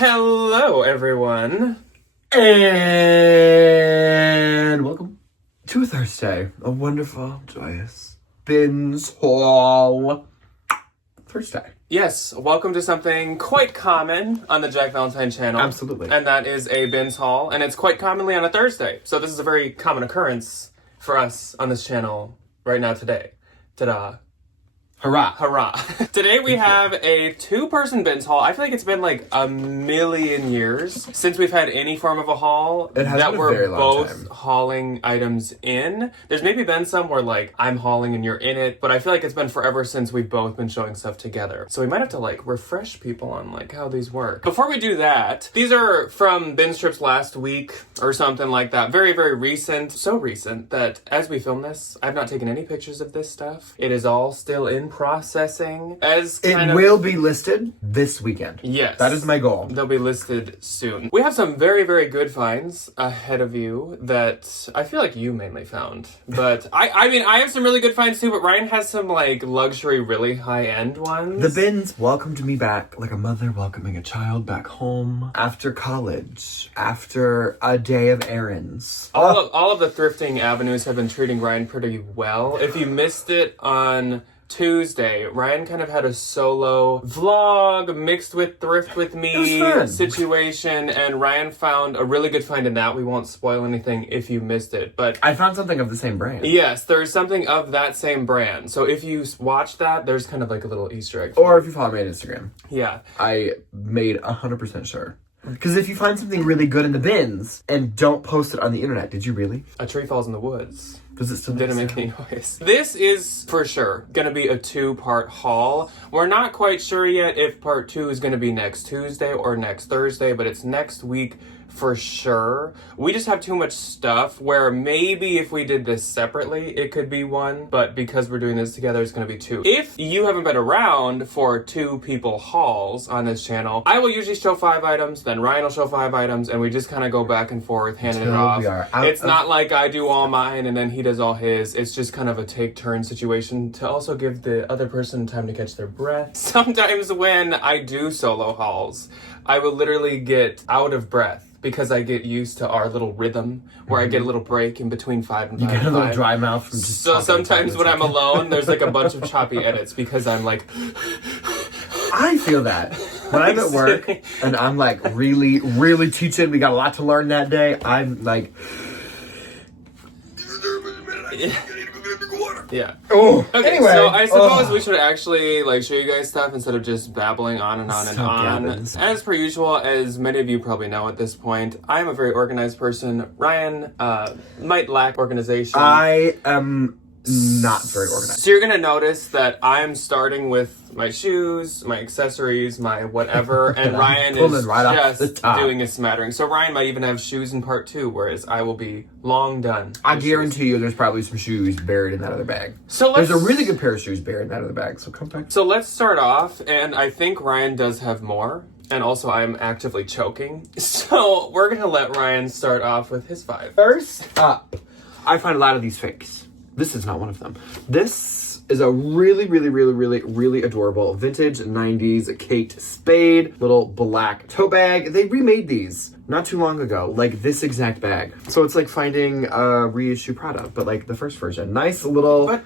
Hello, everyone. And welcome to a Thursday. A wonderful, joyous bins haul Thursday. Yes, welcome to something quite common on the Jack Valentine channel. Absolutely. And that is a bins haul, and it's quite commonly on a Thursday. So this is a very common occurrence for us on this channel right now today. Ta-da. Hurrah. Hurrah. Today we have a two-person bins haul. I feel like it's been like a million years since we've had any form of a haul It has that been a we're very long both time. hauling items in. There's maybe been some where like I'm hauling and you're in it, but I feel like it's been forever since we've both been showing stuff together. So we might have to like refresh people on like how these work. Before we do that, these are from bin strips last week or something like that. Very, very recent. So recent that as we film this, I've not taken any pictures of this stuff. It is all still in processing. As It will be listed this weekend. Yes. That is my goal. They'll be listed soon. We have some very, very good finds ahead of you that I feel like you mainly found. But I mean, I have some really good finds too, but Ryan has some like luxury, really high-end ones. The bins welcomed me back like a mother welcoming a child back home after college, after a day of errands. All of the thrifting avenues have been treating Ryan pretty well. If you missed it on Tuesday, Ryan kind of had a solo vlog mixed with Thrift with Me situation, and Ryan found a really good find in that. We won't spoil anything if you missed it, but I found something of the same brand. yes, there's something of that same brand. So if you watch that, there's kind of like a little Easter egg. Or if you follow me on Instagram. Yeah. I made 100% sure. Because if you find something really good in the bins and don't post it on the internet, did you really? A tree falls in the woods. Does it still Didn't make any noise. This is for sure gonna be a two-part haul. We're not quite sure yet if part 2 is gonna be next Tuesday or next Thursday, but it's next week for sure. We just have too much stuff where maybe if we did this separately, it could be one, but because we're doing this together, it's gonna be 2. If you haven't been around for 2 people hauls on this channel, I will usually show 5 items, then Ryan will show 5 items, and we just kind of go back and forth, handing it off. It's not like I do all mine and then he does all his. It's just kind of a take-turn situation to also give the other person time to catch their breath. Sometimes when I do solo hauls, I will literally get out of breath because I get used to our little rhythm where I get a little break in between 5 and 5. You get a little dry mouth from just So sometimes when I'm alone, there's like a bunch of choppy edits because I'm like... I feel that. When I'm at work and I'm like really, really teaching, we got a lot to learn that day, I'm like... Yeah. Oh, okay, anyway. So I suppose we should actually like show you guys stuff instead of just babbling on and on and on. Gabbins. As per usual, as many of you probably know at this point, I am a very organized person. Ryan might lack organization. I am not very organized. So you're gonna notice that I'm starting with my shoes, my accessories, my whatever, and Ryan is just doing a smattering. So Ryan might even have shoes in part 2, whereas I will be long done. I guarantee you there's probably some shoes buried in that other bag. So there's a really good pair of shoes buried in that other bag, so come back. So let's start off, and I think Ryan does have more, and also I'm actively choking. So we're gonna let Ryan start off with his 5. First up, I find a lot of these fakes. This is not one of them. This is a really, really, really, really, really adorable vintage 90s Kate Spade little black tote bag. They remade these not too long ago, like this exact bag. So it's like finding a reissue Prada, but like the first version. Nice little... But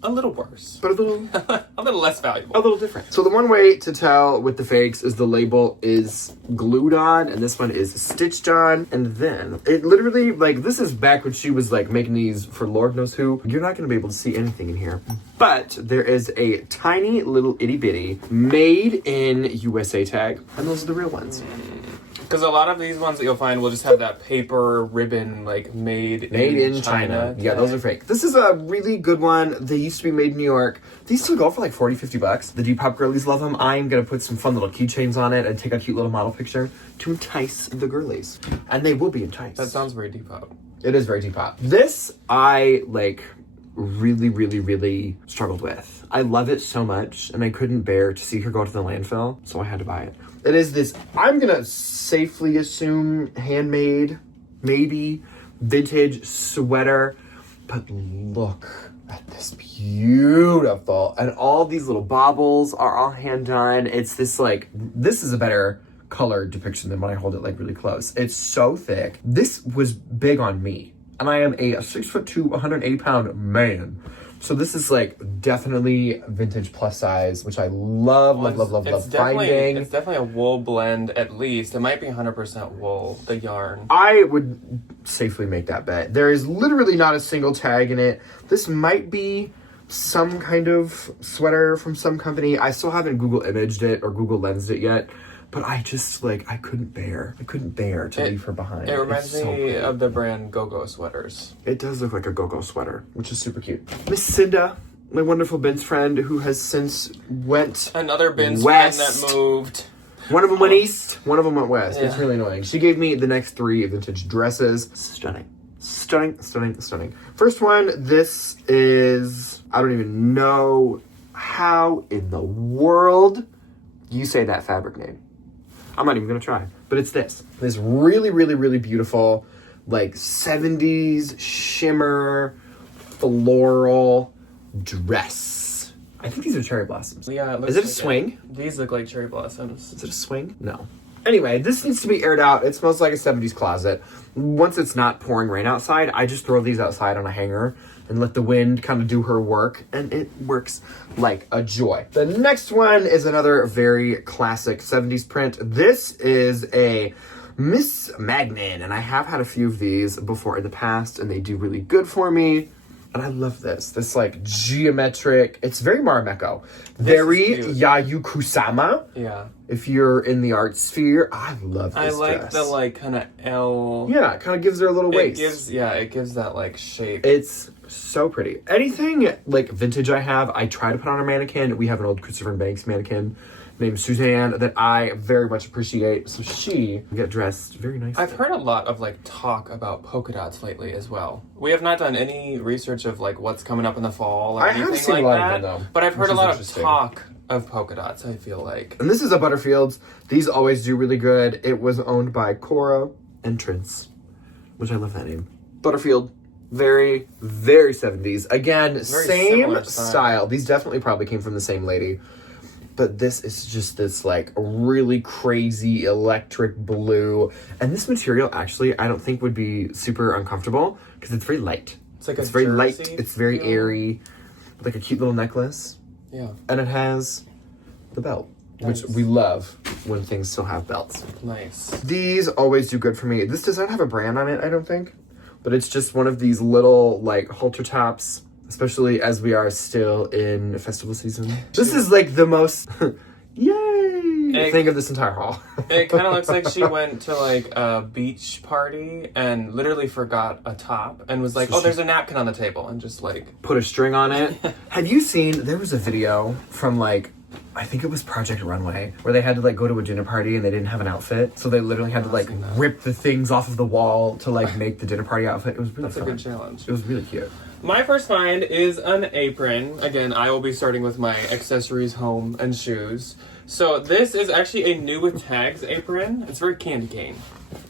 a little worse. But a little... a little less valuable. A little different. So the one way to tell with the fakes is the label is glued on, and this one is stitched on. And then it literally, like, this is back when she was like making these for Lord knows who. You're not gonna be able to see anything in here. But there is a tiny little itty bitty made in USA tag, and those are the real ones. Because a lot of these ones that you'll find will just have that paper ribbon, like, made in China. Yeah, those are fake. This is a really good one. They used to be made in New York. These still go for like 40, 50 bucks. The Depop girlies love them. I'm going to put some fun little keychains on it and take a cute little model picture to entice the girlies. And they will be enticed. That sounds very Depop. It is very Depop. This, I, like, really, really, really struggled with. I love it so much, and I couldn't bear to see her go to the landfill, so I had to buy it. It is this, I'm gonna safely assume, handmade, maybe, vintage sweater, but look at this beautiful, and all these little baubles are all hand done. It's this, like, this is a better color depiction than when I hold it like really close. It's so thick. This was big on me, and I am a 6'2", 180-pound man. So this is like definitely vintage plus size, which I love finding. It's definitely a wool blend at least. It might be 100% wool, the yarn. I would safely make that bet. There is literally not a single tag in it. This might be some kind of sweater from some company. I still haven't Google imaged it or Google lensed it yet. But I just, like, I couldn't bear to leave her behind. It reminds me of the brand Go-Go sweaters. It does look like a Go-Go sweater, which is super cute. Miss Cinda, my wonderful Bins friend, who has since went Another Bins west. friend that moved. One of them went east, one of them went west. Yeah. It's really annoying. She gave me the next 3 vintage dresses. Stunning. Stunning. First one, this is, I don't even know how in the world you say that fabric name. I'm not even gonna try, but it's this really beautiful, like 70s shimmer floral dress. I think these are cherry blossoms. Yeah, it looks is it a like swing? These look like cherry blossoms. Is it a swing? No. Anyway, this needs to be aired out. It smells like a 70s closet. Once it's not pouring rain outside, I just throw these outside on a hanger and let the wind kind of do her work, and it works like a joy. The next one is another very classic 70s print. This is a Miss Magnin, and I have had a few of these before in the past, and they do really good for me. And I love this like geometric, it's very Marimekko. Very Yayu Kusama. Yeah. If you're in the art sphere, I love this I like dress. the like kind of L. Yeah, it kind of gives her a little waist. It gives that like shape. It's so pretty. Anything like vintage I have, I try to put on a mannequin. We have an old Christopher Banks mannequin named Suzanne that I very much appreciate. So she get dressed very nicely. I've heard a lot of like talk about polka dots lately as well. We have not done any research of like what's coming up in the fall or I anything have seen like a lot that. of them, though, but I've heard which a is lot of interesting. talk of polka dots, I feel like. And this is a Butterfields. These always do really good. It was owned by Cora Entrance, which I love that name. Butterfield. Very 70s. Again, Very same similar style. These definitely probably came from the same lady. But this is just this like really crazy electric blue. And this material actually I don't think would be super uncomfortable because it's very light. It's very light. jersey It's very feel. airy. Like a cute little necklace. Yeah. And it has the belt, Nice. which we love when things still have belts. Nice. These always do good for me. This does not have a brand on it, I don't think. But it's just one of these little like halter tops, especially as we are still in festival season. This is like the most yay thing of this entire haul. It kind of looks like she went to like a beach party and literally forgot a top and was like, oh, there's a napkin on the table, and just like put a string on it. Have you seen, there was a video from like, I think it was Project Runway, where they had to like go to a dinner party and they didn't have an outfit. So they literally had to like rip the things off of the wall to like make the dinner party outfit. It was really that's fun. a good challenge. It was really cute. My first find is an apron. Again, I will be starting with my accessories, home, and shoes. So this is actually a new with tags apron. It's very candy cane.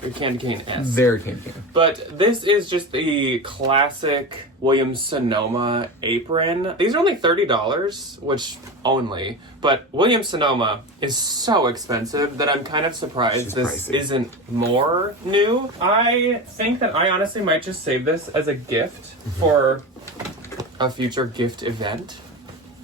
Very candy cane-esque. Very candy. But this is just the classic Williams-Sonoma apron. These are only $30, which only. But Williams-Sonoma is so expensive that I'm kind of surprised She's this pricey. isn't more new. I think that I honestly might just save this as a gift for a future gift event.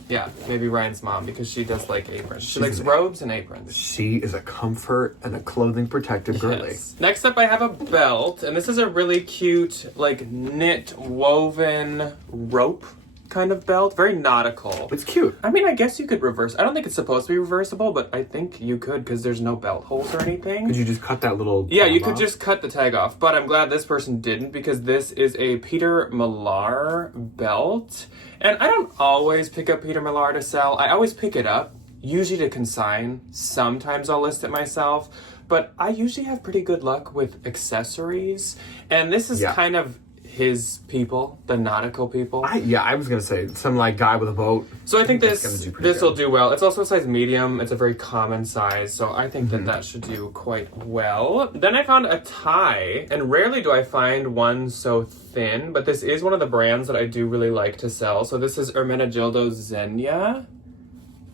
Yeah, maybe Ryan's mom, because she does like aprons. She likes robes and aprons. She is a comfort and a clothing protective girly. Yes. Next up, I have a belt, and this is a really cute, like, knit woven rope kind of belt. Very nautical. It's cute. I mean, I guess you could reverse. I don't think it's supposed to be reversible, but I think you could because there's no belt holes or anything. Could you just cut that little Yeah, you tab could off? just cut the tag off, but I'm glad this person didn't because this is a Peter Millar belt. And I don't always pick up Peter Millar to sell. I always pick it up, usually to consign. Sometimes I'll list it myself, but I usually have pretty good luck with accessories. And this is kind of his people, the nautical people. I was gonna say some like guy with a boat. So I think That's gonna do pretty this will good. do well. It's also a size medium. It's a very common size, so I think that should do quite well. Then I found a tie, and rarely do I find one so thin, but this is one of the brands that I do really like to sell. So this is Ermenegildo Xenia,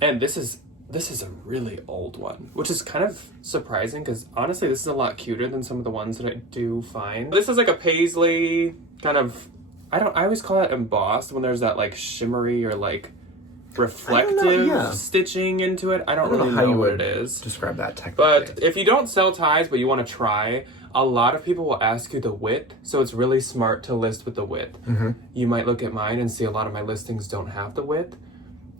and this is This is a really old one, which is kind of surprising because honestly, this is a lot cuter than some of the ones that I do find. This is like a paisley kind of, I always call it embossed when there's that like shimmery or like reflective stitching into it. I don't really know what it is. Describe that technically. But if you don't sell ties but you want to try, a lot of people will ask you the width, so it's really smart to list with the width. You might look at mine and see a lot of my listings don't have the width.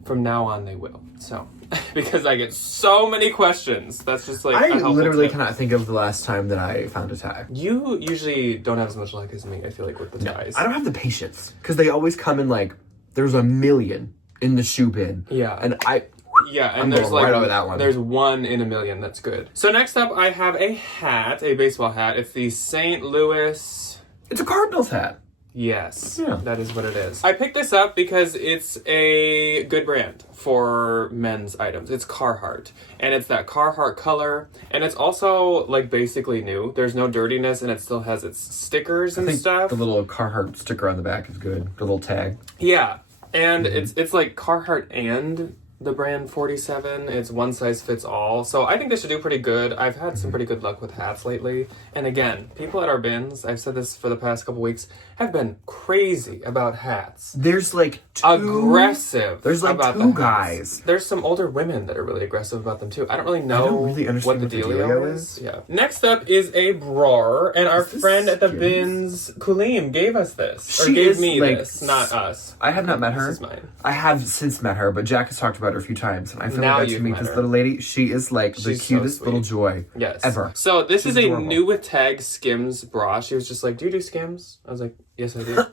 From now on, they will. So, because I get so many questions, that's just like I literally cannot think of the last time that I found a tie. You usually don't have as much luck as me, I feel like, with the ties. I don't have the patience, because they always come in like, there's a million in the shoe bin. Yeah. And and there's like right over that one. There's 1 in a million that's good. So next up, I have a hat, a baseball hat. It's the St. Louis. It's a Cardinals hat. Yes, Yeah. that is what it is. I picked this up because it's a good brand for men's items. It's Carhartt, and it's that Carhartt color, and it's also like basically new. There's no dirtiness, and it still has its stickers and stuff. The little Carhartt sticker on the back is good. The little tag. Yeah, and it's like Carhartt and the brand 47. It's one size fits all. So I think they should do pretty good. I've had some pretty good luck with hats lately. And again, people at our bins, I've said this for the past couple weeks, have been crazy about hats. There's like aggressive. There's like about two the guys. Hats. There's some older women that are really aggressive about them too. I don't really know understand what the dealio is. Yeah. Next up is a bra, and our friend at the bins, Kulim, gave us this. Or gave me this, not us. I have not met her. This is mine. I have since met her, but Jack has talked about her a few times, and I finally Now got to you've meet met this her. little lady. She is like the She's cutest so little sweet. joy ever. So this She's is a adorable. new with tag Skims bra. She was just like, "Do you do Skims?" I was like, "Yes, I do."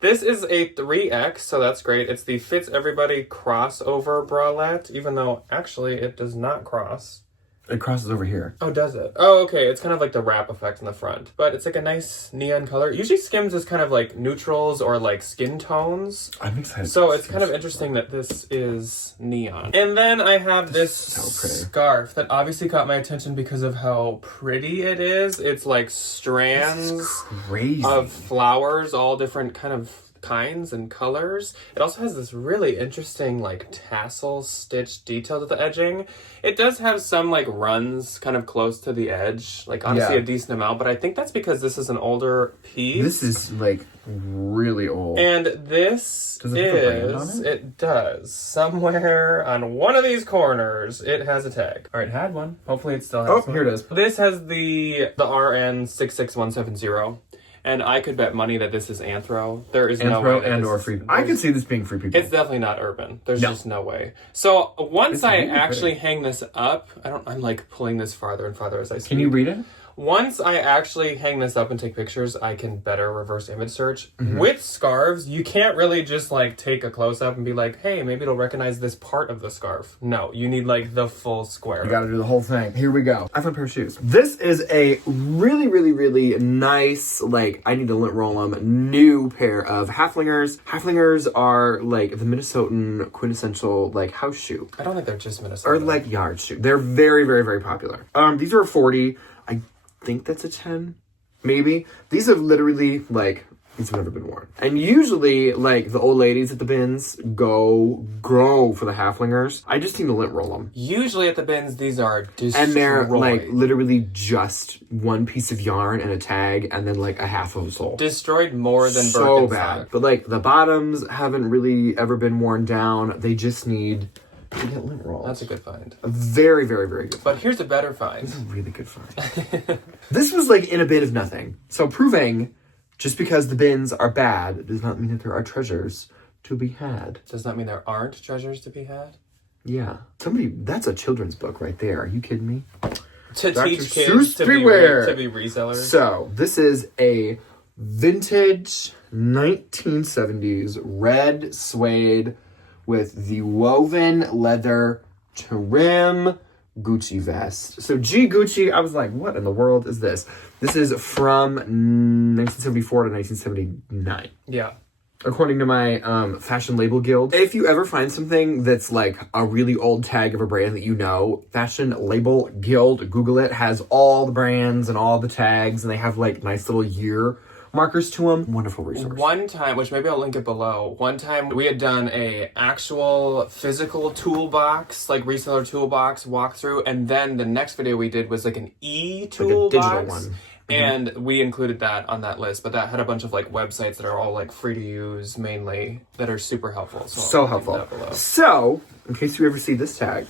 This is a 3X, so that's great. It's the Fits Everybody crossover bralette, even though actually it does not cross. It crosses over here. Oh, does it? Oh, okay. It's kind of like the wrap effect in the front, but it's like a nice neon color. Usually Skims is kind of like neutrals or like skin tones. I'm excited. So it's kind of interesting that this is neon. And then I have this scarf that obviously caught my attention because of how pretty it is. It's like strands of flowers, all different kinds and colors. It also has this really interesting like tassel stitch detail to the edging. It does have some like runs kind of close to the edge, like honestly a decent amount, but I think that's because this is an older piece. This is like really old. And this does it have a brand on it? It does. Somewhere on one of these corners, it has a tag. All right, had one. Hopefully it still has one. Here it is. This has the RN 66170. And I could bet money that this is Anthro. There is no way. Anthro or Free People. I could see this being Free People. It's definitely not Urban. There's just no way. So once I actually hang this up, I'm like pulling this farther and farther as I speak. Can you read it? Once I actually hang this up and take pictures, I can better reverse image search. With scarves, you can't really just like take a close up and be like, hey, maybe it'll recognize this part of the scarf. No, you need like the full square. You gotta do the whole thing. Here we go. I found a pair of shoes. This is a really, really, really nice, like, I need to lint roll them, new pair of Halflingers. Halflingers are like the Minnesotan quintessential like house shoe. I don't think they're just Minnesota. Or like yard shoe. They're very, very, very popular. These are a 40. I think that's a 10, maybe. These have literally like these have never been worn, and usually like the old ladies at the bins go for the Halflingers. I just need to lint roll them. Usually at the bins these are destroyed. And they're like literally just one piece of yarn and a tag, and then like a half of a sole. Destroyed more than so bad. But like the bottoms haven't really ever been worn down. They just need to get lint rolled. That's a good find. A very, very, very good find. But here's a better find. This is a really good find. This was like in a bit of nothing. So proving just because the bins are bad does not mean that there are treasures to be had. Does not mean there aren't treasures to be had? Yeah. That's a children's book right there. Are you kidding me? To Dr. teach kids to be resellers. So this is a vintage 1970s red suede with the woven leather trim Gucci vest. So Gucci, I was like, what in the world is this? This is from 1974 to 1979. Yeah. According to my fashion label guild. If you ever find something that's like a really old tag of a brand that you know, fashion label guild, Google it, has all the brands and all the tags, and they have like nice little year markers to them. Wonderful resource. One time, which maybe I'll link it below, one time we had done a actual physical toolbox, like reseller toolbox walkthrough, and then the next video we did was like an e-toolbox. Like a digital one. And we included that on that list, but that had a bunch of like websites that are all like free to use mainly that are super helpful. So I'll helpful. link that below. So, in case you ever see this tag,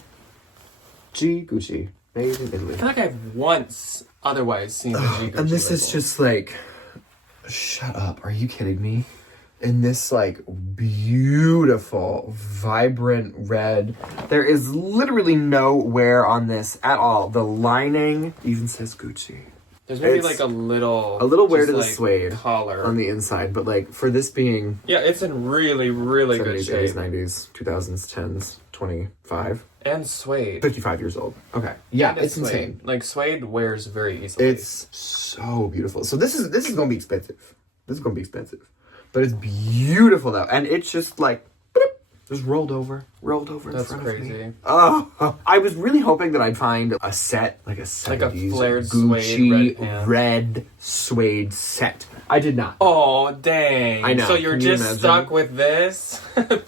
G Gucci, made in Italy. I feel like I've once otherwise seen the G Gucci And this is label. just like, shut up, are you kidding me? In this like beautiful, vibrant red. There is literally no wear on this at all. The lining even says Gucci. There's maybe It's like a little wear to the like, suede collar on the inside, but like for this being Yeah, it's in really, really good 70s, shape. 80s, 90s, 2000s, 10s, 25, And suede. 55 years old. Okay. Yeah, And it's suede. insane. Like suede wears very easily. It's so beautiful. So this is going to be expensive. This is going to be expensive. But it's beautiful though. And it's just like just rolled over in That's front crazy. of me. Oh, I was really hoping that I'd find a set, like a 70s Like a flared Gucci suede red pant. red suede set. I did not. Oh, dang. I know. So you're Can you just imagine? stuck with this?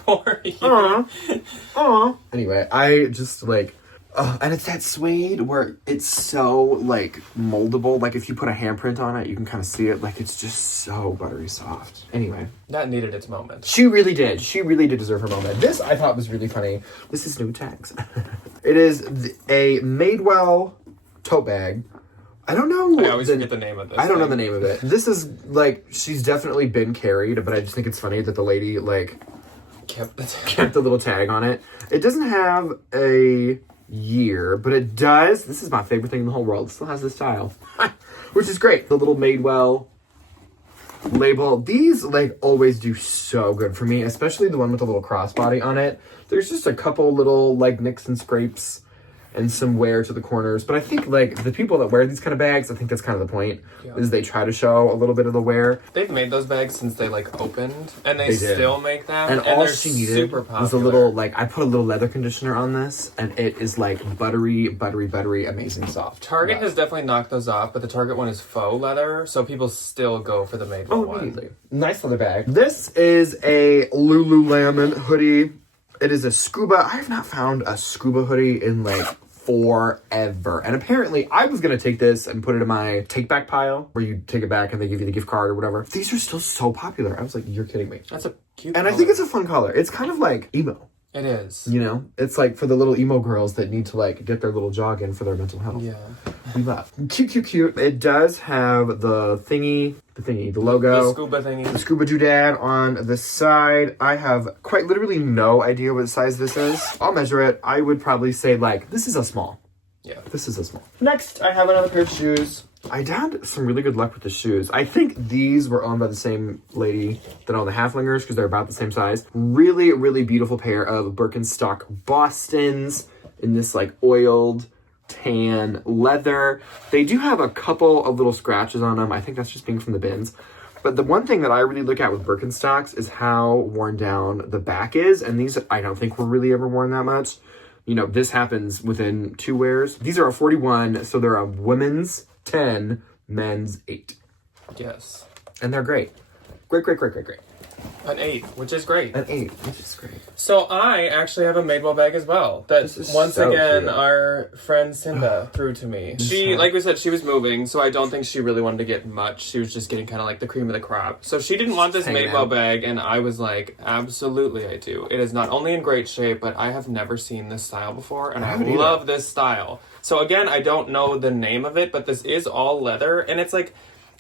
Poor you. Aw. Anyway, I just like, and it's that suede where it's so like moldable. Like if you put a handprint on it, you can kind of see it. Like it's just so buttery soft. Anyway, That needed its moment. she really did. She really did deserve her moment. This I thought was really funny. This is new tags. It is a Madewell tote bag. I don't know. I always forget the name of this. I don't know thing. the name of it. This is like, she's definitely been carried, but I just think it's funny that the lady like Kept the kept the little tag on it. It doesn't have a year, but it does. This is my favorite thing in the whole world. It still has this style, which is great. The little Madewell label. These like always do so good for me, especially the one with the little crossbody on it. There's just a couple little like nicks and scrapes and some wear to the corners, but I think like the people that wear these kind of bags, I think that's kind of the point, is they try to show a little bit of the wear. They've made those bags since they like opened, and they They did. still make them. And all they're she needed super popular. was a little, like, I put a little leather conditioner on this, and it is like buttery, amazing soft. Target Yeah. has definitely knocked those off, but the Target one is faux leather, so people still go for the Madewell one. Immediately. Nice leather bag. This is a Lululemon hoodie. It is a scuba. I have not found a scuba hoodie in like forever. And apparently I was going to take this and put it in my take back pile where you take it back and they give you the gift card or whatever. These are still so popular. I was like, you're kidding me. That's a cute And I think it's a fun color. It's kind of like emo. It is. You know, it's like for the little emo girls that need to like get their little jog in for their mental health. Yeah. We love. Cute. It does have the thingy, the logo. The scuba thingy. The scuba doodad on the side. I have quite literally no idea what size this is. I'll measure it. I would probably say like, this is a small. Yeah. This is a small. Next, I have another pair of shoes. I had some really good luck with the shoes. I think these were owned by the same lady that owned the Halflingers because they're about the same size. Really beautiful pair of Birkenstock Bostons in this like oiled tan leather. They do have a couple of little scratches on them. I think that's just being from the bins. But the one thing that I really look at with Birkenstocks is how worn down the back is. And these, I don't think were really ever worn that much. You know, this happens within 2 wears. These are a 41, so they're a women's 10, men's 8. Yes. And they're great. Great. An 8, which is great. An 8, which is great. So I actually have a Madewell bag as well. That This is once so again cute. our friend Simba threw to me. She, like we said, she was moving, so I don't think she really wanted to get much. She was just getting kind of like the cream of the crop. So she didn't want this hanging Madewell out. bag, and I was like, absolutely I do. It is not only in great shape, but I have never seen this style before, and I haven't either. love this style. So again, I don't know the name of it, but this is all leather, and it's like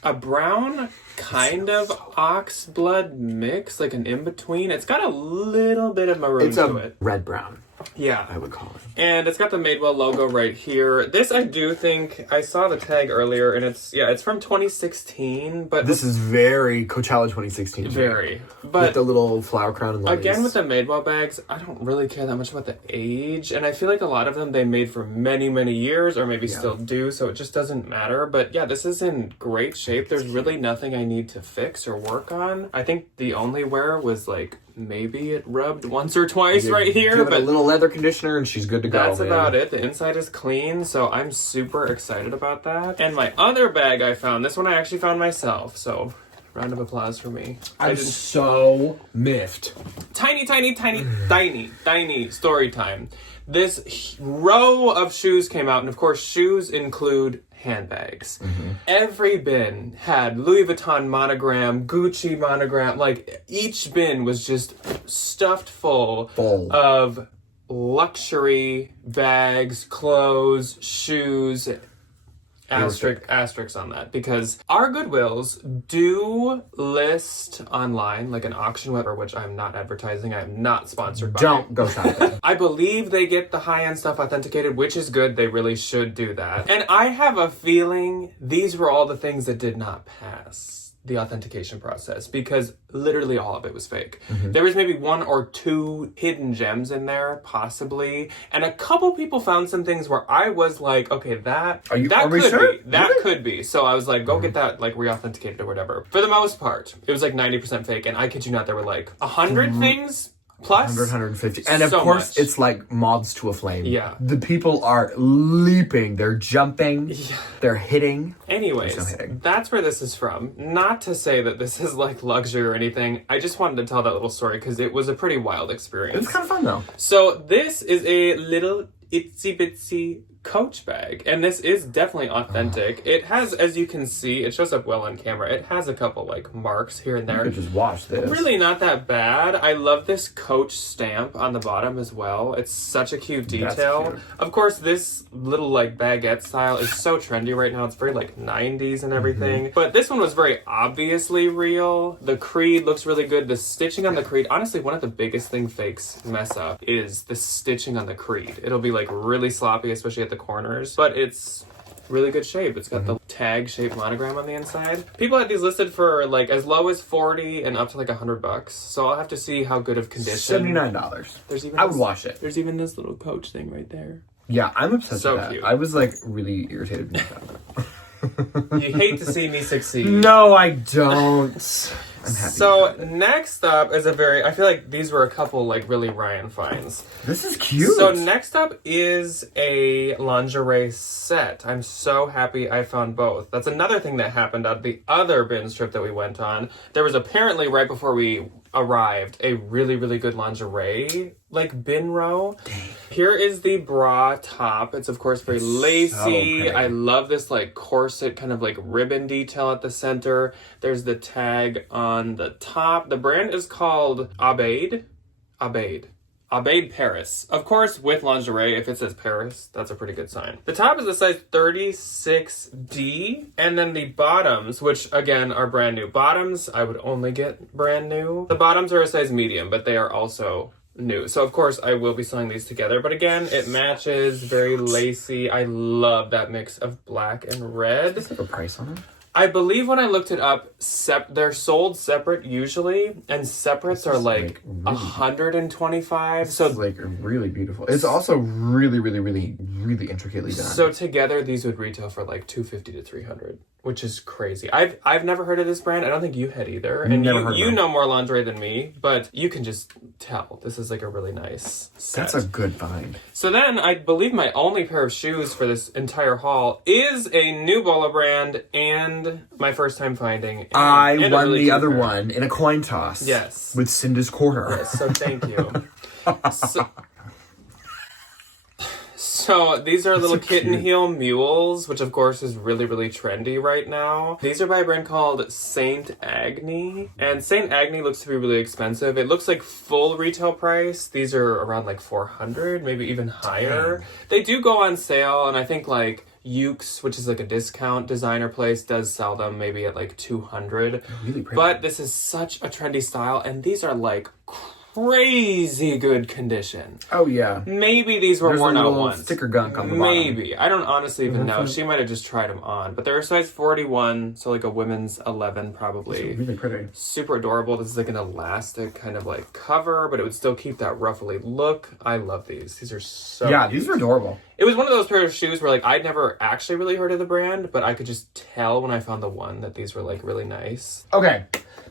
a brown kind of ox blood mix, like an in-between. It's got a little bit of maroon It's to a it. red-brown, Yeah. I would call it. And it's got the Madewell logo right here. This I do think, I saw the tag earlier, and it's from 2016, but This is very Coachella 2016. very. With But the little flower crown and lilies. again, with the Madewell bags, I don't really care that much about the age, and I feel like a lot of them they made for many, many years, or maybe still do, so it just doesn't matter. But yeah, this is in great shape. There's really nothing I need to fix or work on. I think the only wear was like, maybe it rubbed once or twice You right here, give it but a little leather conditioner and she's good to go. that's man. about it. The inside is clean, so I'm super excited about that. And my other bag I found, this one I actually found myself, so Round of applause for me. I'm so miffed. Tiny story time. This row of shoes came out, and of course, shoes include handbags. Every bin had Louis Vuitton monogram, Gucci monogram. Like, each bin was just stuffed full of luxury bags, clothes, shoes. Asterisks on that, because our Goodwills do list online like an auction website, which I'm not advertising. I am not sponsored by. Don't go shopping. I believe they get the high-end stuff authenticated, which is good. They really should do that. And I have a feeling these were all the things that did not pass the authentication process, because literally all of it was fake. There was maybe 1 or 2 hidden gems in there, possibly, and a couple people found some things where I was like, okay, that could be. So I was like, go get that like re-authenticated or whatever. For the most part, it was like 90% fake, and I kid you not, there were like 100 things plus 150. And of course, much. It's like moths to a flame. Yeah. The people are leaping. They're jumping. Yeah. They're hitting. Anyways, that's where this is from. Not to say that this is like luxury or anything. I just wanted to tell that little story because it was a pretty wild experience. It's kind of fun though. So this is a little itsy bitsy Coach bag, and this is definitely authentic. It has, as you can see, it shows up well on camera, it has a couple like marks here and there. You could just wash this. Really not that bad. I love this Coach stamp on the bottom as well. It's such a cute detail. That's cute. Of course, this little like baguette style is so trendy right now. It's very like 90s and everything. But this one was very obviously real. The creed looks really good. The stitching on the creed, honestly, one of the biggest thing fakes mess up is the stitching on the creed. It'll be like really sloppy, especially at the corners, but it's really good shape. It's got the tag shaped monogram on the inside. People had these listed for like as low as $40 and up to like $100. So I'll have to see how good of condition. $79. I would wash it. There's even this little Coach thing right there. Yeah, I'm obsessed with that. Cute. I was like really irritated with that. You hate to see me succeed. No, I don't. I'm happy. So next up is I feel like these were a couple like really Ryan finds. This is cute. So next up is a lingerie set. I'm so happy I found both. That's another thing that happened at the other binge trip that we went on. There was apparently right before we arrived a really, really good lingerie like bin row. Dang. Here is the bra top. It's of course very lacy. So I love this like corset kind of like ribbon detail at the center. There's the tag on the top. The brand is called Abade Paris. Of course, with lingerie, if it says Paris, that's a pretty good sign. The top is a size 36D, and then the bottoms, which again are brand new. Bottoms, I would only get brand new. The bottoms are a size medium, but they are also new. So of course I will be selling these together, but again, it matches, very lacy. I love that mix of black and red. Is there a price on it? I believe when I looked it up, they're sold separate usually, and separates are like really $125. So like really beautiful. It's also really, really, really, really intricately done. So together these would retail for like $250 to $300, which is crazy. I've never heard of this brand. I don't think you had either. And you know more lingerie than me, but you can just tell this is like a really nice set. That's a good find. So then I believe my only pair of shoes for this entire haul is a new Bola brand and my first time finding. I won the other one in a coin toss. Yes. With Cinda's quarter. Yes, so thank you. So these are little kitten heel mules, which of course is really, really trendy right now. These are by a brand called Saint Agni. And Saint Agni looks to be really expensive. It looks like full retail price. These are around like $400, maybe even higher. Dang. They do go on sale, and I think like Ukes, which is like a discount designer place, does sell them maybe at like $200. Really pretty. But this is such a trendy style, and these are like crazy good condition. Oh yeah. Maybe these were worn out once. Sticker gunk on the Maybe. I don't honestly even know. She might have just tried them on. But they're a size 41, so like a women's 11 probably. Really pretty. Super adorable. This is like an elastic kind of like cover, but it would still keep that ruffly look. I love these. These are so cute. These are adorable. It was one of those pair of shoes where like I'd never actually really heard of the brand, but I could just tell when I found the one that these were like really nice. Okay.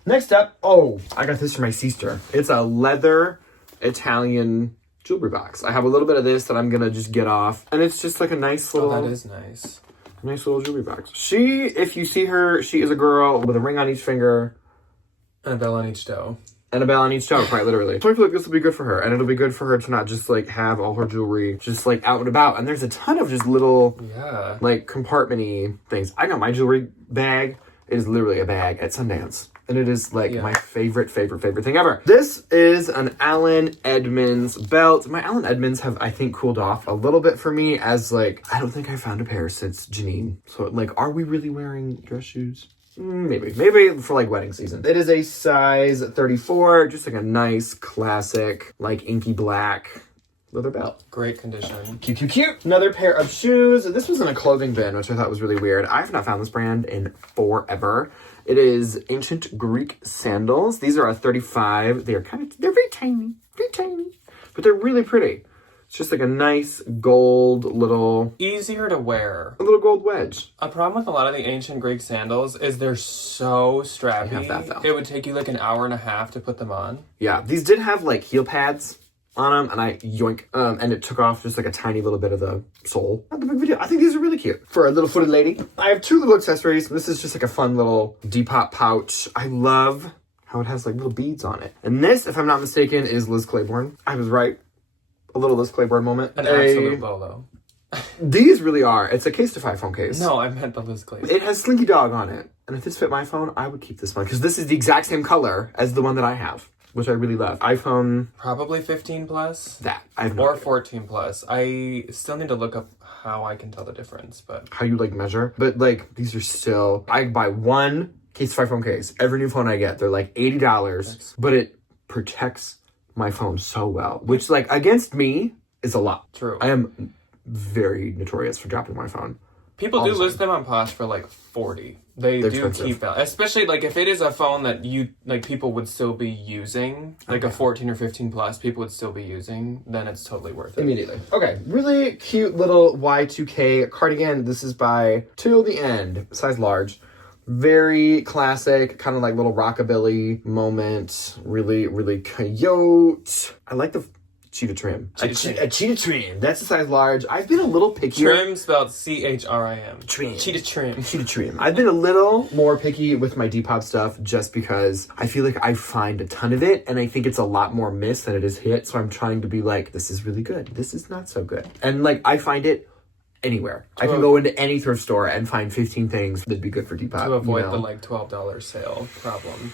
Next up, I got this for my sister. It's a leather Italian jewelry box. I have a little bit of this that I'm gonna just get off. And it's just like a nice little... Oh, that is nice. Nice little jewelry box. She, if you see her, she is a girl with a ring on each finger. And a bell on each toe. And a bell on each toe, quite literally. So I feel like this will be good for her. And it'll be good for her to not just, like, have all her jewelry just, like, out and about. And there's a ton of just little, like, compartment-y things. I got my jewelry bag. It is literally a bag at Sundance. And it is, like, my favorite thing ever. This is an Allen Edmonds belt. My Allen Edmonds have, I think, cooled off a little bit for me as, like, I don't think I found a pair since Janine. So, like, are we really wearing dress shoes? Maybe for like wedding season. It is a size 34, just like a nice classic, like inky black leather belt. Great condition. Cute. Another pair of shoes. This was in a clothing bin, which I thought was really weird. I have not found this brand in forever. It is Ancient Greek sandals. These are a 35. They're very tiny, but they're really pretty. It's just like a nice gold little... Easier to wear. A little gold wedge. A problem with a lot of the ancient Greek sandals is they're so strappy. I have that, though. It would take you like an hour and a half to put them on. Yeah, these did have like heel pads on them, and I yoink, and it took off just like a tiny little bit of the sole. Not the big video. I think these are really cute for a little footed lady. I have two little accessories. This is just like a fun little Depop pouch. I love how it has like little beads on it. And this, if I'm not mistaken, is Liz Claiborne. I was right. A little Liz Claiborne moment. An absolute bolo. These really are. It's a Casetify phone case. No, I meant the Liz Claiborne. It has Slinky Dog on it. And if this fit my phone, I would keep this one. Because this is the exact same color as the one that I have, which I really love. iPhone... Probably 15 plus? That. I have no Or idea. 14 plus. I still need to look up how I can tell the difference, but... How you, like, measure. But, like, these are still... I buy one Casetify phone case. Every new phone I get, they're, like, $80. But it protects my phone so well. Which, like, against me... is a lot. True. I am very notorious for dropping my phone. People do list them on Posh for like 40. They're do expensive. Keep out, especially like if it is a phone that you like people would still be using, like a 14 or 15 plus, people would still be using, then it's totally worth it. Immediately. Okay, really cute little Y2K cardigan. This is by Till the End, size large. Very classic, kind of like little rockabilly moment. Really cute. I like the cheetah trim. A cheetah trim. That's a size large. I've been a little pickier. Trim spelled CHRIM. Trim. Cheetah trim. Cheetah trim. I've been a little more picky with my Depop stuff just because I feel like I find a ton of it and I think it's a lot more miss than it is hit. So I'm trying to be like, this is really good. This is not so good. And like, I find it anywhere. I can go into any thrift store and find 15 things that'd be good for Depop. To avoid the like $12 sale problem.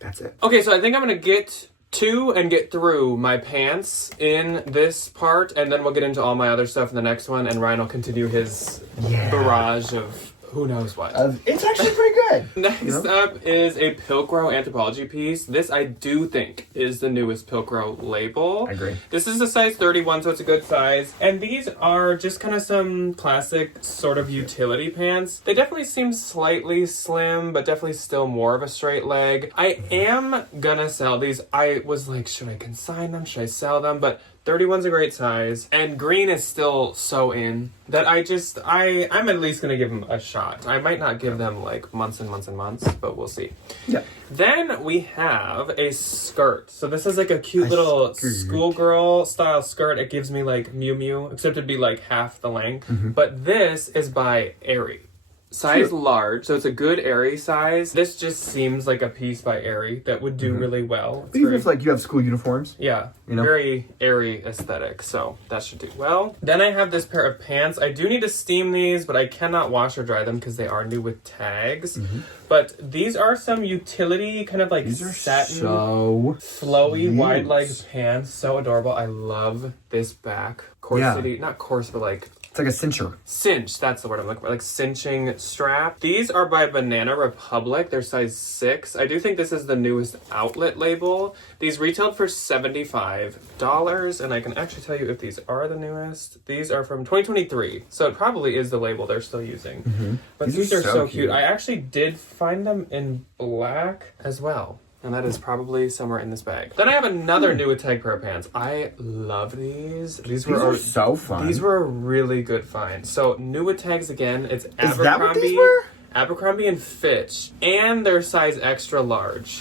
That's it. Okay, so I think I'm going to get to and get through my pants in this part, and then we'll get into all my other stuff in the next one, and Ryan will continue his barrage of who knows what. It's actually pretty good. Next up is a Pilcrow Anthropology piece. This I do think is the newest Pilcrow label. I agree. This is a size 31, so it's a good size. And these are just kind of some classic sort of utility pants. They definitely seem slightly slim, but definitely still more of a straight leg. I am gonna sell these. I was like, should I consign them? Should I sell them? But 31's a great size, and green is still so in that I'm at least gonna give them a shot. I might not give them like months and months and months, but we'll see. Yeah. Then we have a skirt. So this is like a cute little schoolgirl style skirt. It gives me like Miu Miu, except it'd be like half the length. But this is by Aerie. Size large, so it's a good Aerie size. This just seems like a piece by Aerie that would do really well. It's even if like you have school uniforms. Yeah, very Aerie aesthetic, so that should do well. Then I have this pair of pants. I do need to steam these, but I cannot wash or dry them because they are new with tags. But these are some utility kind of like satin, so flowy, wide leg pants. So adorable. I love this back corsety, not coarse, but like it's like a cincher. Cinch, that's the word I'm looking for. Like cinching strap. These are by Banana Republic. They're size 6. I do think this is the newest outlet label. These retailed for $75. And I can actually tell you if these are the newest. These are from 2023. So it probably is the label they're still using. But these are so cute. I actually did find them in black as well. And that is probably somewhere in this bag. Then I have another new tag pair of pants. I love these. These were so fun. These were a really good find. So new with tags again. It's Abercrombie. Is that what these were? Abercrombie and Fitch, and their size extra large,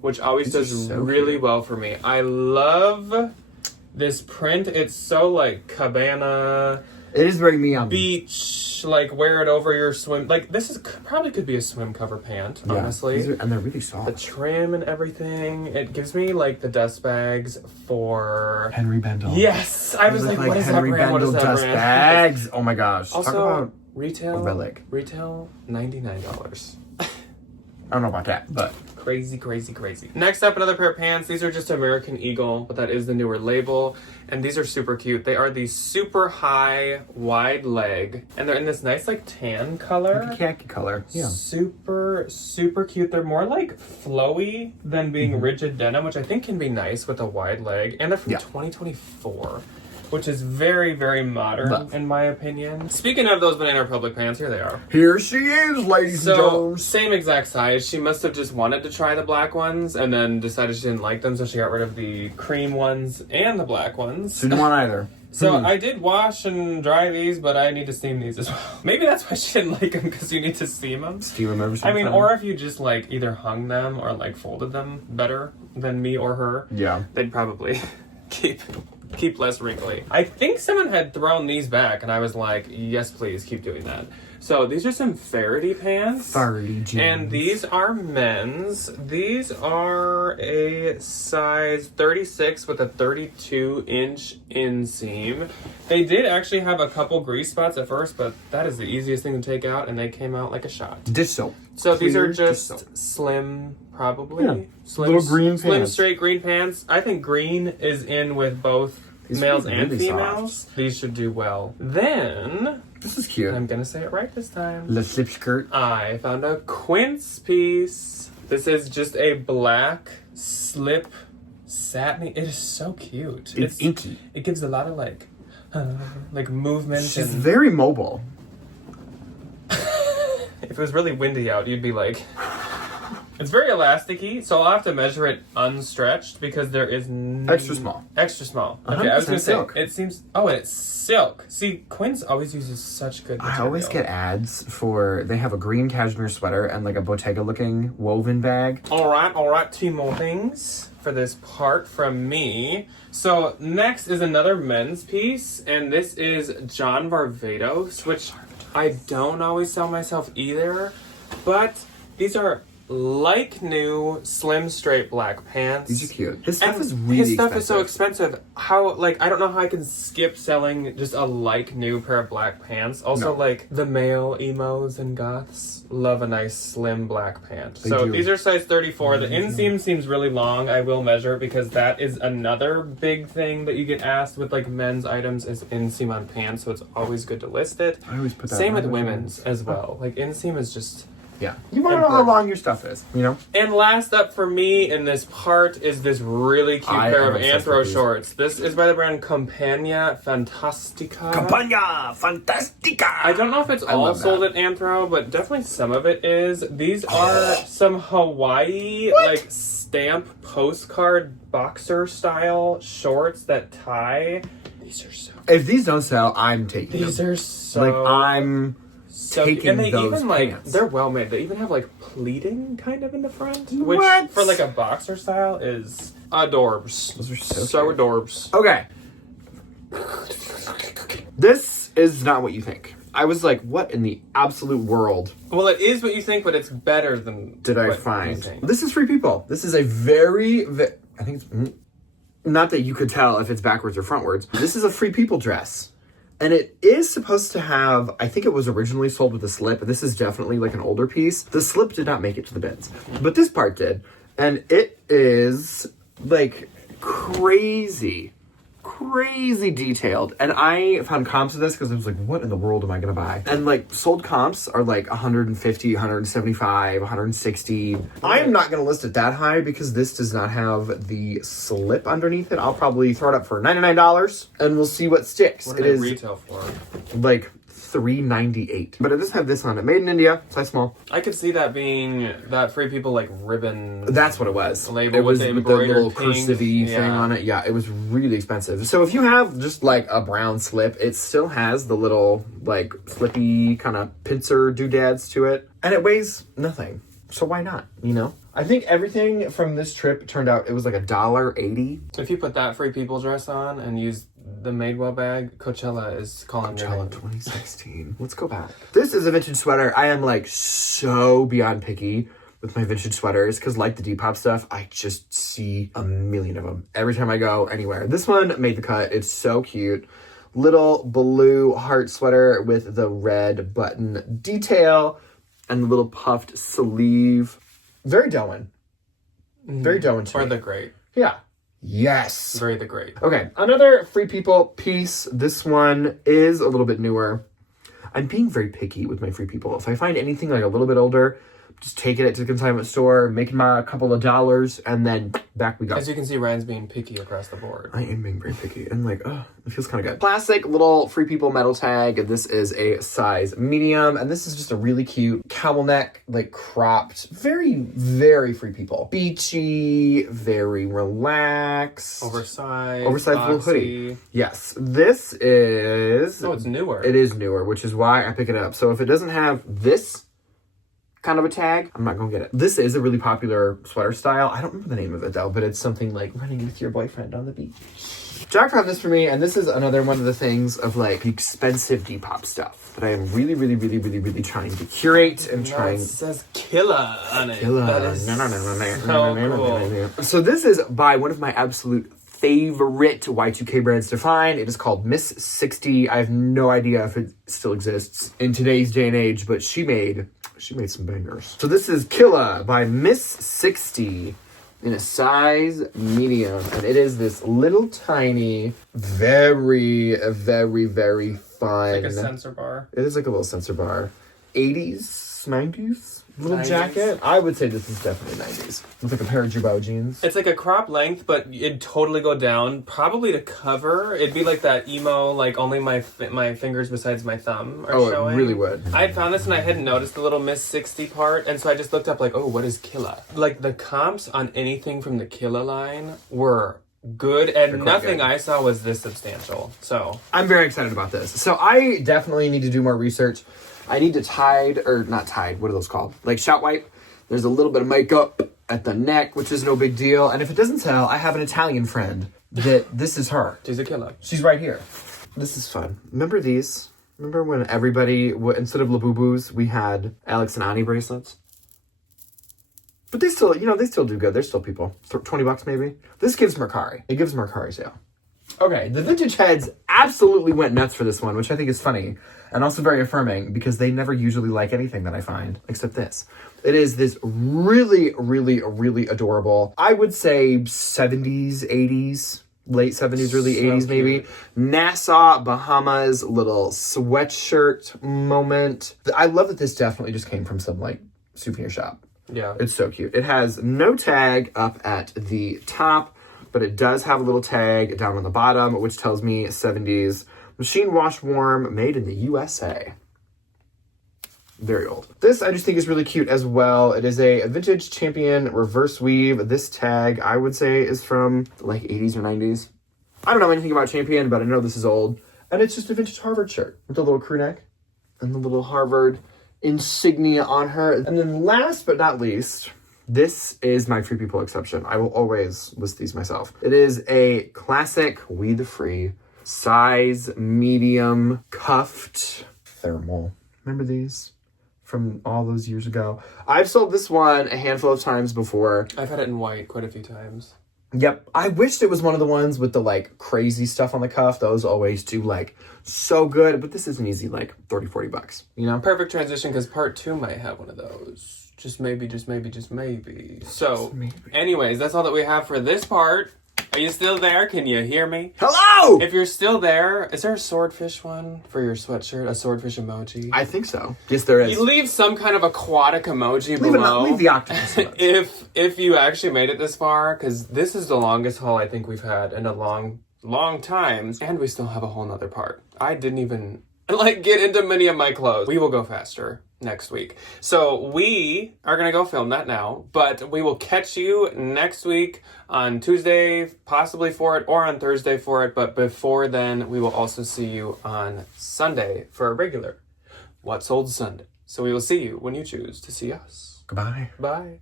which always does really well for me. I love this print. It's so like cabana It is very me on beach, like wear it over your swim. Like this is probably could be a swim cover pant, honestly. And they're really soft. The trim and everything. It gives me like the dust bags for Henry Bendel. Yes, I was like, what is that brand? What is that dust brand? bags. Oh my gosh. Also, talk about retail. a relic. Retail $99. I don't know about that, but Crazy, crazy, crazy. Next up, another pair of pants. These are just American Eagle, but that is the newer label. And these are super cute. They are the super high, wide leg. And they're in this nice, like, tan color. like a khaki color. Yeah. Super, super cute. They're more, like, flowy than being rigid denim, which I think can be nice with a wide leg. And they're from 2024. Which is very, very modern, in my opinion. Speaking of those Banana Republic pants, here they are. Here she is, ladies and gentlemen. Same exact size. She must have just wanted to try the black ones and then decided she didn't like them, so she got rid of the cream ones and the black ones. She didn't want either. So I did wash and dry these, but I need to steam these as well. Maybe that's why she didn't like them, because you need to steam them. Steam them every single time. or if you just like either hung them or like folded them better than me or her, they'd probably keep less wrinkly. I think someone had thrown these back, and I was like, yes, please, keep doing that. So these are some Faraday pants. Faraday jeans. And these are men's. These are a size 36 with a 32-inch inseam. They did actually have a couple grease spots at first, but that is the easiest thing to take out, and they came out like a shot. Dish soap. So these are just slim, probably. Yeah. Slim, little green slim, pants. straight green pants. I think green is in with both males and females. Soft. These should do well. Then, this is cute. I'm gonna say it right this time. Le slip skirt. I found a quince piece. This is just a black slip satiny. It is so cute. It's inky. It gives a lot of like movement. She's very mobile. If it was really windy out, you'd be like... It's very elasticy, so I'll have to measure it unstretched because there is... Extra small. Extra small. Okay, I was going to say, silk. it seems... Oh, and it's silk. See, Quince always uses such good material. I always get ads for... They have a green cashmere sweater and like a Bottega-looking woven bag. All right. 2 more things for this part from me. So next is another men's piece, and this is John Varvatos, which I don't always sell myself either, but these are like new slim straight black pants. These are cute. His stuff And is really his stuff expensive. is so expensive. How, like, I don't know how I can skip selling just a like new pair of black pants. Also, like, the male emos and goths love a nice slim black pant. So these are size 34. The inseam seems really long. I will measure it because that is another big thing that you get asked with like men's items is inseam on pants. So it's always good to list it. I always put that Same on with my women's as well. Like inseam is just... Yeah. You want to know how long your stuff is, you know? And last up for me in this part is this really cute pair of Anthro shorts. This is by the brand Campagna Fantastica. Campagna Fantastica! I don't know if it's all sold at Anthro, but definitely some of it is. These are some Hawaii, like, stamp postcard boxer style shorts that tie. These are so... If these don't sell, I'm taking These them. are so... Like, I'm... And they those even like pants. they're well made. They even have like pleating kind of in the front, What? which for like a boxer style is adorbs. Those are So cute. adorbs. Okay. This is not what you think. I was like, what in the absolute world Well, it is what you think, but it's better than did I what you find? think. This is Free People. This is a very I think it's... Not that you could tell if it's backwards or frontwards. This is a Free People dress. And it is supposed to have, I think it was originally sold with a slip, and this is definitely like an older piece. The slip did not make it to the bins, but this part did. And it is like crazy detailed. And I found comps of this because I was like, what in the world am I going to buy? And like sold comps are like 150, 175, 160. I'm not going to list it that high because this does not have the slip underneath it. I'll probably throw it up for $99 and we'll see what sticks. What do they retail for? Like $398. But it does have this on it. Made in India, size small. I could see that being that Free People like ribbon. That's what it was. Label it was with the with the little embroidered pink. cursive-y thing on it. Yeah, it was really expensive. So if you have just like a brown slip, it still has the little like slippy kind of pincer doodads to it. And it weighs nothing. So why not, you know? I think everything from this trip turned out, it was like $1.80. If you put that Free People dress on and use the Madewell bag. Coachella is calling your Coachella name. 2016. Let's go back. This is a vintage sweater. I am like so beyond picky with my vintage sweaters because like the Depop stuff, I just see a million of them every time I go anywhere. This one made the cut. It's so cute. Little blue heart sweater with the red button detail and the little puffed sleeve. Very Doan. Very Doan to Or me. the Great. Yeah. Yes. Very the Great. Okay, another Free People piece. This one is a little bit newer. I'm being very picky with my Free People. If I find anything like a little bit older, just taking it to the consignment store, making my a couple of dollars, and then back we go. As you can see, Ryan's being picky across the board. I am being very picky. And like, oh, it feels kind of good. Classic little Free People metal tag. This is a size medium. And this is just a really cute camel neck, like cropped. Very, very Free People. Beachy, very relaxed. Oversized Little boxy. hoodie. Yes. This is... Oh, it's newer. It is newer, which is why I pick it up. So if it doesn't have this kind of a tag, I'm not gonna get it. This is a really popular sweater style. I don't remember the name of it though, but it's something like running with your boyfriend on the beach. Jack found this for me, and this is another one of the things of like the expensive Depop stuff that I am really, really, really, really, really trying to curate and trying. It says Killa on it. Killa. That is so cool. So this is by one of my absolute favorite Y2K brands to find. It is called Miss 60. I have no idea if it still exists in today's day and age, but she made some bangers. So this is Killa by Miss 60 in a size medium, and it is this little tiny, very, very, very fun. It's like a sensor bar. It is like a little sensor bar. 80s, 90s little 90s. jacket. I would say this is definitely 90s. With like a pair of Jabot jeans. It's like a crop length, but it'd totally go down, probably to cover. It'd be like that emo, like only my fingers besides my thumb are showing. It really would. I had found this and I hadn't noticed the little Miss 60 part, and so I just looked up like, oh, what is Killa? Like the comps on anything from the Killa line were good, and nothing good. I saw was this substantial. So I'm very excited about this. So I definitely need to do more research. I need to not Tide, what are those called? Like Shout Wipe. There's a little bit of makeup at the neck, which is no big deal. And if it doesn't sell, I have an Italian friend that this is her. she's a Killa. She's right here. This is fun. Remember these? Remember when everybody, instead of Labubus, we had Alex and Ani bracelets? But they still, they still do good. There's still people. $20 maybe. This gives Mercari. It gives Mercari sale. Okay, the vintage heads absolutely went nuts for this one, which I think is funny and also very affirming because they never usually like anything that I find except this. It is this really, really, really adorable, I would say 70s, 80s, late 70s, early 80s maybe. Nassau, Bahamas, little sweatshirt moment. I love that this definitely just came from some like souvenir shop. Yeah. It's so cute. It has no tag up at the top, but it does have a little tag down on the bottom, which tells me 70s. Machine wash warm, made in the USA. Very old. This I just think is really cute as well. It is a vintage Champion reverse weave. This tag, I would say, is from like 80s or 90s. I don't know anything about Champion, but I know this is old. And it's just a vintage Harvard shirt with a little crew neck and the little Harvard insignia on her. And then last but not least, this is my Free People exception. I will always list these myself. It is a classic We the Free size medium cuffed thermal. Remember these from all those years ago? I've sold this one a handful of times before. I've had it in white quite a few times. Yep. I wished it was one of the ones with the like crazy stuff on the cuff. Those always do like so good, but this is an easy like $30-$40, you know? Perfect transition because part 2 might have one of those. Just maybe, just maybe, just maybe. So, anyways, that's all that we have for this part. Are you still there? Can you hear me? Hello! If you're still there, is there a swordfish one for your sweatshirt? A swordfish emoji? I think so. Yes, there is. You leave some kind of aquatic emoji Leave below. Leave the octopus. if you actually made it this far, because this is the longest haul I think we've had in a long time, and we still have a whole nother part. I didn't even get into many of my clothes. We will go faster next week. So we are going to go film that now, but we will catch you next week on Tuesday, possibly for it, or on Thursday for it. But before then, we will also see you on Sunday for a regular What Sold Sunday. So we will see you when you choose to see us. Goodbye. Bye.